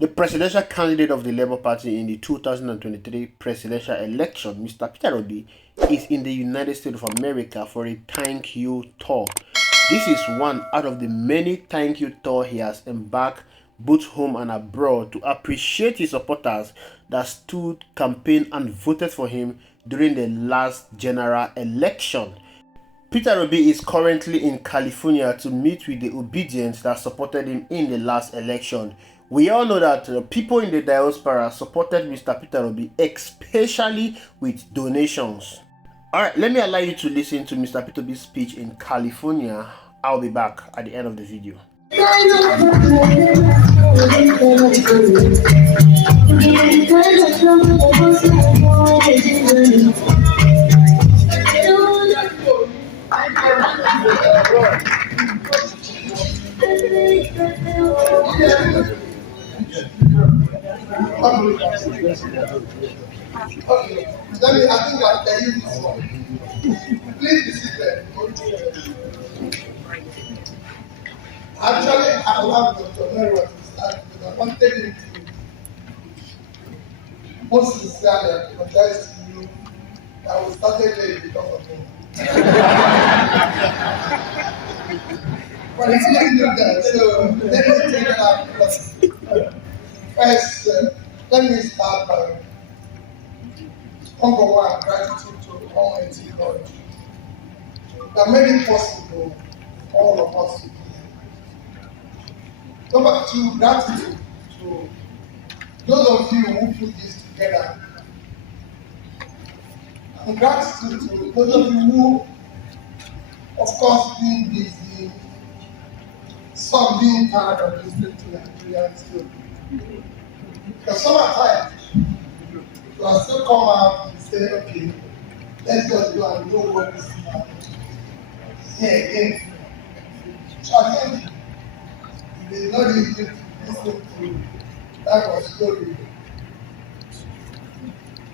The presidential candidate of the Labour Party in the 2023 presidential election, Mr. Peter Obi, is in the United States of America for a thank you tour. This is one out of the many thank you tours he has embarked both home and abroad to appreciate his supporters that stood, campaigned and voted for him during the last general election. Peter Obi is currently in California to meet with the obedience that supported him in the last election. We all know that people in the diaspora supported Mr. Peter Obi, especially with donations. Alright, let me allow you to listen to Mr. Peter Obi's speech in California. I'll be back at the end of the video. Okay, I think I'll tell you this one. Please be seated. Actually, I love Dr. Mary to start because I wanted him to most sincerely apologize to you that we started late because of him. But it's not do that, so let me take it up. First, let me start by number one, gratitude to Almighty God that made it possible for all of us to be here. Number two, gratitude to those of you who put this together. And gratitude to those of you who, of course, being busy, some being tired of listening to Nigerians too. Because sometimes you will still come out and say, okay, let's just go and do what this is here again. So I think it is not easy to listen to that was story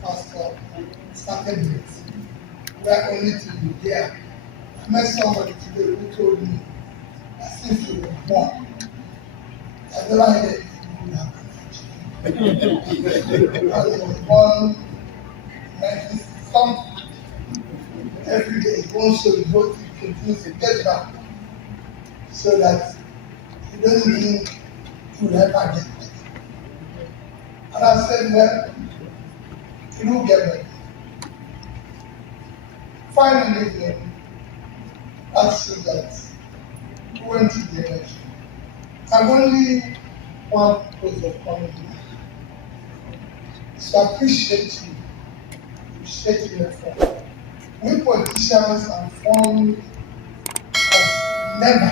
Pastor started with. We are only to be there. I met somebody today who told me that since he was born, I never had anything good happen. Because he was born 90 something. Every day he goes to the boat, he continues to get back so that he doesn't think he will ever get back. And I said, well, he will get back. Finally, then, that's so that we went to the election. I've only one pose of comment. So I appreciate you. Appreciate your effort. We politicians and formed of never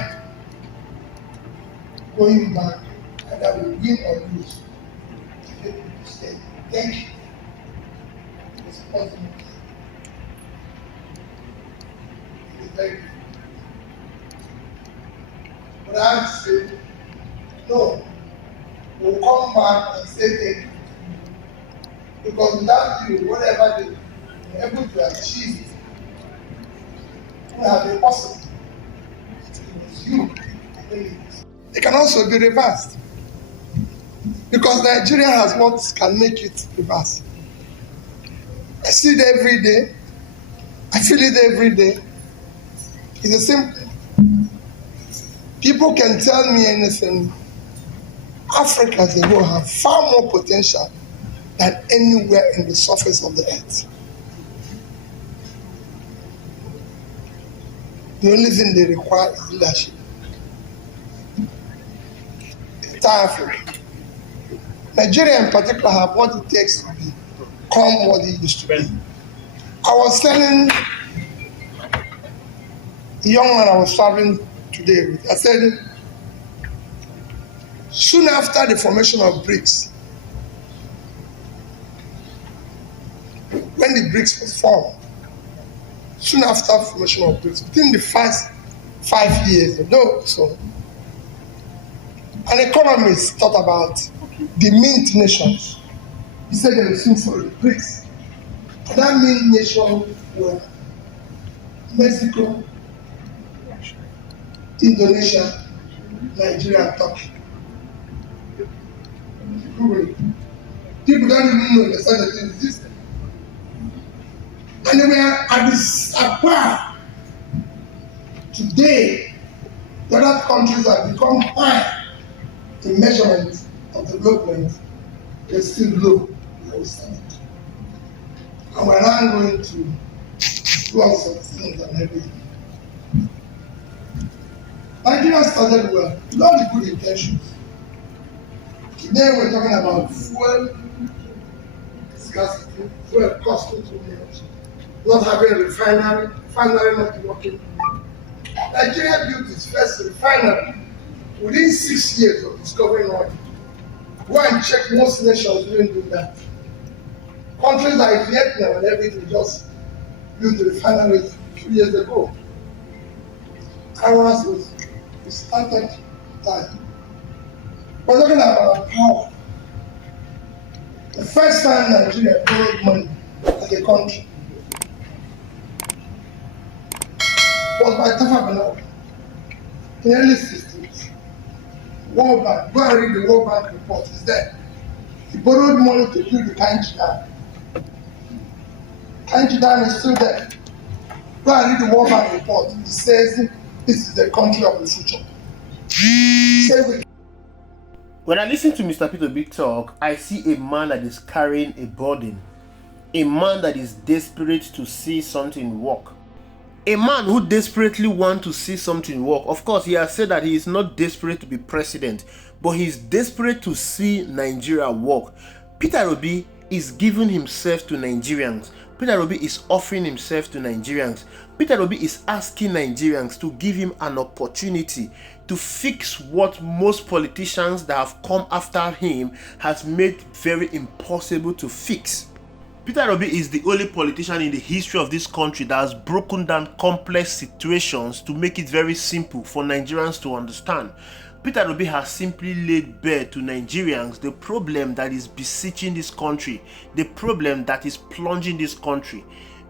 going back, either we win or lose. To be able to say thank you. It's possible. It is very good. But I have to say, no, we'll come back and say thank you. Because without you, whatever they were able to achieve would have been possible. It was you. It can also be reversed. Because Nigeria has what can make it reverse. I see it every day. I feel it every day. It's the same thing. People can tell me anything. Africa as a whole have far more potential than anywhere in the surface of the earth. The only thing they require is leadership. Entire Africa. Nigeria in particular have what it takes to become what it used to be. I was telling the young man I was traveling today with, I said, soon after the formation of BRICS, when the BRICS was formed, soon after the formation of BRICS, within the first 5 years, so an economist thought about the mint nations. He said they were soon for the BRICS. And that mint nation were Mexico, Indonesia, Nigeria, and Turkey. Google it. People don't even know the such a thing existed. And we are at this bar today. The other countries have become high in measurement of development. They're still low where we stand. And we're now going to do all sorts of things and everything. Nigeria started well, with all the good intentions. Today we're talking about fuel scarcity, fuel costing too much, not having a refinery not working. Nigeria built its first refinery within 6 years of discovering oil. Go and check, most nations didn't do that. Countries like Vietnam and everything just built the refineries 2 years ago. Ours we started that. We're talking about power. The first time Nigeria borrowed money as a country was by Tafa Balewa in the early 60s. World Bank, go and read the World Bank report, it's there. He borrowed money to build the Kainji Dam. Kainji Dam is still there. Go and read the World Bank report. It says this is the country of the future. It says When I listen to Mr. Peter Obi talk, I see a man that is carrying a burden. A man that is desperate to see something work. A man who desperately wants to see something work. Of course, he has said that he is not desperate to be president, but he is desperate to see Nigeria work. Peter Obi is giving himself to Nigerians. Peter Obi is offering himself to Nigerians. Peter Obi is asking Nigerians to give him an opportunity to fix what most politicians that have come after him has made very impossible to fix. Peter Obi is the only politician in the history of this country that has broken down complex situations to make it very simple for Nigerians to understand. Peter Obi has simply laid bare to Nigerians the problem that is beseeching this country, the problem that is plunging this country.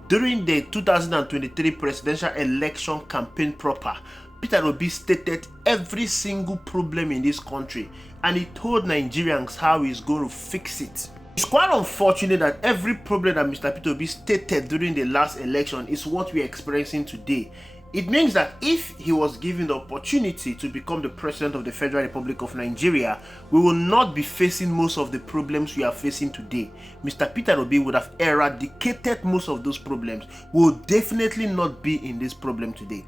During the 2023 presidential election campaign proper, Peter Obi stated every single problem in this country and he told Nigerians how he's going to fix it. It's quite unfortunate that every problem that Mr. Peter Obi stated during the last election is what we're experiencing today. It means that if he was given the opportunity to become the president of the Federal Republic of Nigeria, we will not be facing most of the problems we are facing today. Mr. Peter Obi would have eradicated most of those problems. We will definitely not be in this problem today.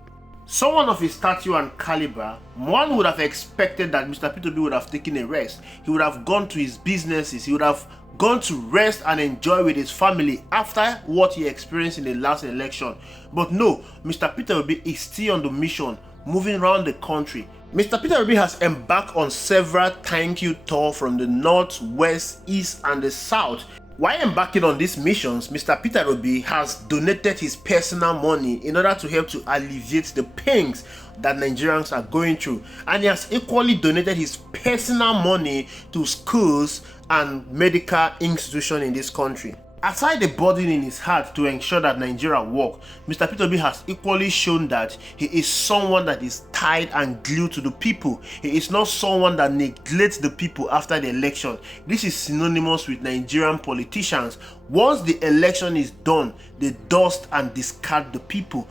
Someone of his stature and caliber, one would have expected that Mr. Peter Obi would have taken a rest. He would have gone to his businesses. He would have gone to rest and enjoy with his family after what he experienced in the last election. But no, Mr. Peter Obi is still on the mission, moving around the country. Mr. Peter Obi has embarked on several thank you tours from the north, west, east and the south. While embarking on these missions, Mr. Peter Obi has donated his personal money in order to help to alleviate the pains that Nigerians are going through. And he has equally donated his personal money to schools and medical institutions in this country. Aside the burden in his heart to ensure that Nigeria works, Mr. Peter Obi has equally shown that he is someone that is tied and glued to the people. He is not someone that neglects the people after the election. This is synonymous with Nigerian politicians. Once the election is done, they dust and discard the people.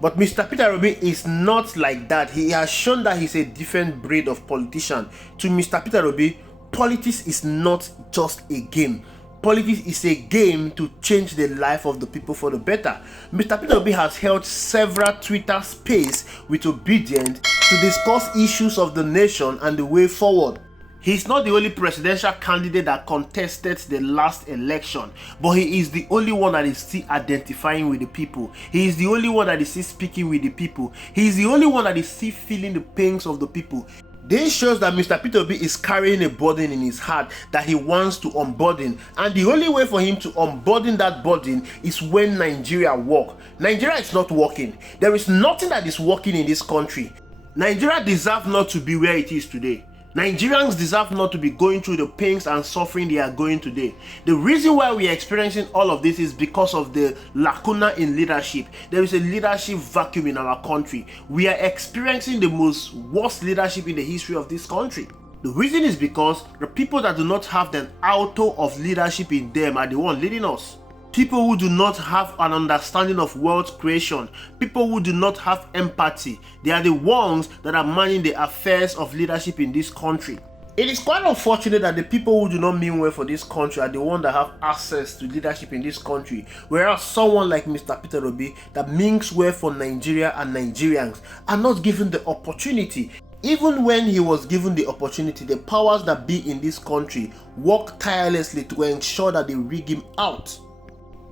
But Mr. Peter Obi is not like that. He has shown that he's a different breed of politician. To Mr. Peter Obi, politics is not just a game. Politics is a game to change the life of the people for the better. Mr. Peter Obi has held several Twitter spaces with Obedient to discuss issues of the nation and the way forward. He's not the only presidential candidate that contested the last election, but he is the only one that is still identifying with the people. He is the only one that is still speaking with the people. He is the only one that is still feeling the pains of the people. This shows that Mr. Peter Obi is carrying a burden in his heart that he wants to unburden, and the only way for him to unburden that burden is when Nigeria works. Nigeria is not working. There is nothing that is working in this country. Nigeria deserves not to be where it is today. Nigerians deserve not to be going through the pains and suffering they are going today. The reason why we are experiencing all of this is because of the lacuna in leadership. There is a leadership vacuum in our country. We are experiencing the most worst leadership in the history of this country. The reason is because the people that do not have the auto of leadership in them are the ones leading us. People who do not have an understanding of wealth creation, people who do not have empathy, they are the ones that are managing the affairs of leadership in this country. It is quite unfortunate that the people who do not mean well for this country are the ones that have access to leadership in this country, whereas someone like Mr. Peter Obi that means well for Nigeria and Nigerians are not given the opportunity. Even when he was given the opportunity, the powers that be in this country work tirelessly to ensure that they rig him out.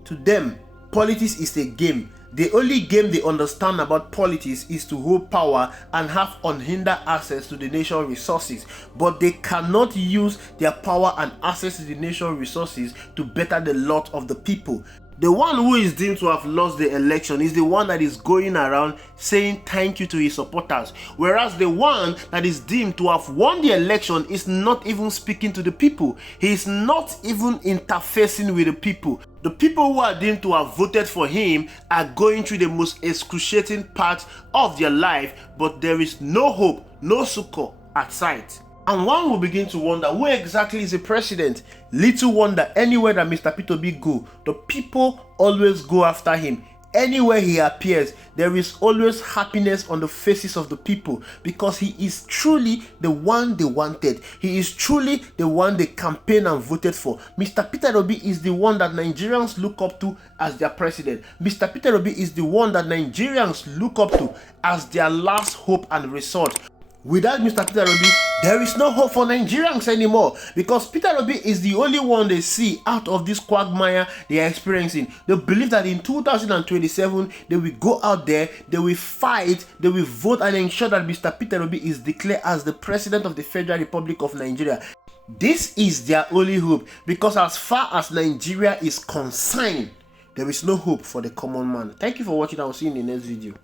To them, politics is a game. The only game they understand about politics is to hold power and have unhindered access to the nation's resources, but they cannot use their power and access to the nation's resources to better the lot of the people. The one who is deemed to have lost the election is the one that is going around saying thank you to his supporters, whereas the one that is deemed to have won the election is not even speaking to the people. He is not even interfacing with the people. The people who are deemed to have voted for him are going through the most excruciating part of their life, but there is no hope, no succor at sight. And one will begin to wonder, who exactly is the president? Little wonder, anywhere that Mr. Peter Obi go, the people always go after him. Anywhere he appears, there is always happiness on the faces of the people, because he is truly the one they wanted. He is truly the one they campaigned and voted for. Mr. Peter Obi is the one that Nigerians look up to as their president. Mr. Peter Obi is the one that Nigerians look up to as their last hope and resort. Without Mr. Peter Obi, there is no hope for Nigerians anymore, because Peter Obi is the only one they see out of this quagmire they are experiencing. They believe that in 2027, they will go out there, they will fight, they will vote and ensure that Mr. Peter Obi is declared as the President of the Federal Republic of Nigeria. This is their only hope, because as far as Nigeria is concerned, there is no hope for the common man. Thank you for watching. I will see you in the next video.